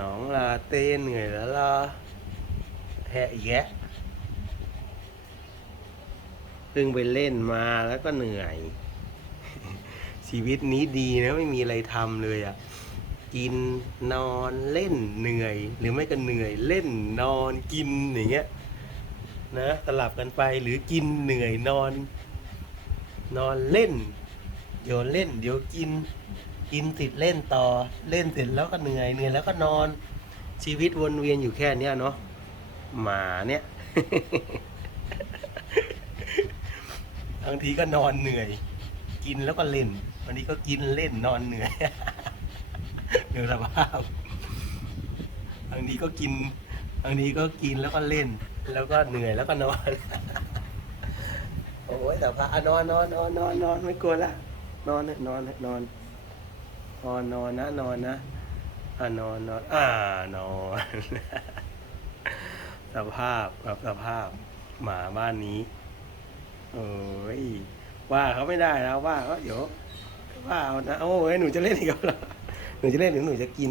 น้องลาเต้เหนื่อยแล้วล่ะแหะแยะเพิ่งไปเล่นมาแล้วก็เหนื่อย ชีวิตนี้ดีนะไม่มีอะไรทำเลยอะ่ะ กินนอนเล่นเหนื่อย หรือไม่ก็เหนื่อยเล่นนอนกินอย่างเงี้ยนะสลับกันไปหรือกินเหนื่อยนอน นอนเล่น เดี๋ยวเล่น เดี๋ยวกิน กินเสร็จเล่นต่อเล่นเสร็จแล้วก็เหนื่อยเหนื่อยแล้วก็นอนชีวิตวนเวียนอยู่แค่เนี้ยเนาะหมาเนี่ยบางทีก็นอนเหนื่อย กินแล้วก็เล่นบางทีก็กินเล่นนอนเหนื่อยดูสภาพบางทีก็กินบางทีก็กินแล้วก็เล่น แล้วก็เหนื่อยแล้วก็นอนโอ้ยแต่พระนอนนอนนอนนอนนอนไม่กลัวละนอนเถอะนอนเถอะนอน นอนนอนนะนอนนะอ่านอนนอนอ่านอนสภาพแบบสภาพหมาบ้านนี้โอ้ยว่าเขาไม่ได้นะว่าเขาเดี๋ยวว่าเอานะโอ้ยหนูจะเล่นอีกแล้วหนูจะเล่นหรือหนูจะกิน